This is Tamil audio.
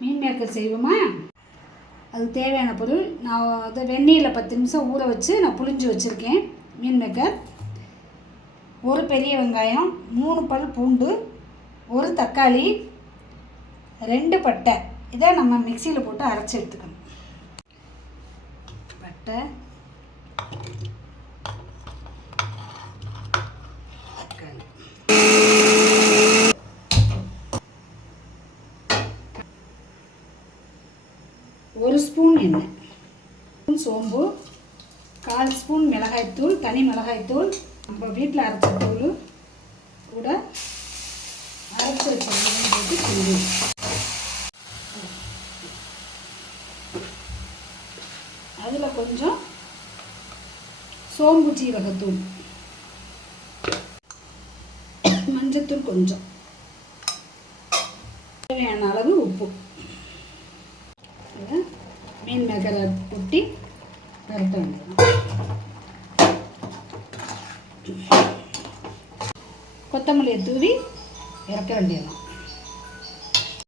மீன் மேக்கர் செய்வோமா? அதுக்கு தேவையான பொருள் நான் அதை வெந்நீரில் 10 நிமிஷம் ஊற வச்சு நான் புளிஞ்சு வச்சுருக்கேன். மீன் மேக்கர், ஒரு பெரிய வெங்காயம், 3 பல் பூண்டு, ஒரு தக்காளி, 2 பட்டை. இதை நம்ம மிக்சியில் போட்டு அரைச்சி எடுத்துக்கணும். பட்டை, தக்காளி, ஒரு ஸ்பூன் எண்ணெய், சோம்பு, 1/4 ஸ்பூன் மிளகாய்த்தூள், தனி மிளகாய்த்தூள், நம்ம வீட்டில் அரைச்ச தூள் கூட அரைச்சி வச்சு போட்டு கிண்டி, அதில் கொஞ்சம் சோம்பு சீரகத்தூள், மஞ்சத்தூள் கொஞ்சம், தேவையான அளவு உப்பு. மீன் மேக்கரை கொட்டி பரட்ட வேண்டியது. கொத்தமல்லியை தூவி இறக்க வேண்டியதான்.